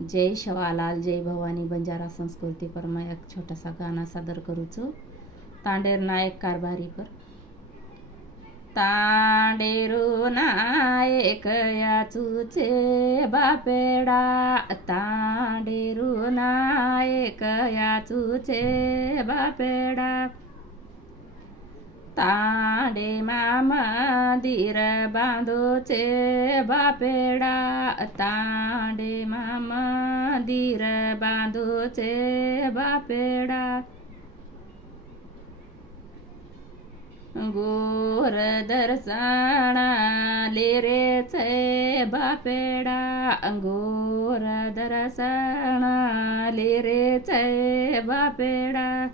जय शवालाल जय भवानी बंजारा संस्कृती पर मैं एक छोटासा गाणं सादर करूचो. तांडेर नायक कारभारी पर. तांडेरू नायक याचूचे बापेडा, तांडेरू नायक याचूचे बापेडा. तांडे मामा मंदिर बांधोचे बापेडा, तांडे मामा मंदिर बांधोचे बापेडा. गोर दर्शनाले रे बापेडा, गोर दर्शनाले रे बापेडा.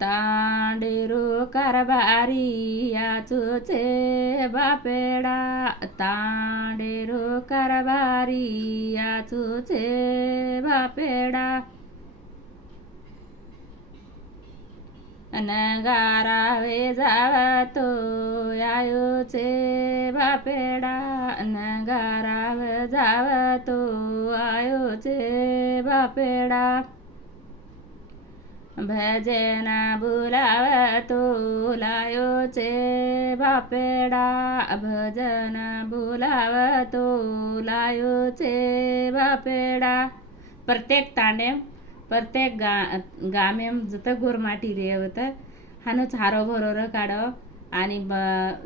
तांडेरू कारभारी याचूचे बापेडा, तांडेरू कारभारी याचूचे बापेडा. नगारावे जावतो आयोचे बापेडा, नगाराव जावतो आयोचे बापेडा. भजन बुलावतो लायोचे बापेडा, भजन बुलावतो लायोचे बापेडा. प्रत्येक तांडेम प्रत्येक गामेम जत गोरमाटी रे होतं हानूच हारो भरोर काढो आणि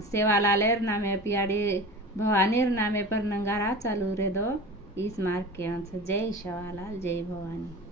सेवालालेर नामे पियाडे भवानीर नामे पर नंगारा चालू रे दो इस मार्ग के अंश. जय शवालाल जय भवानी.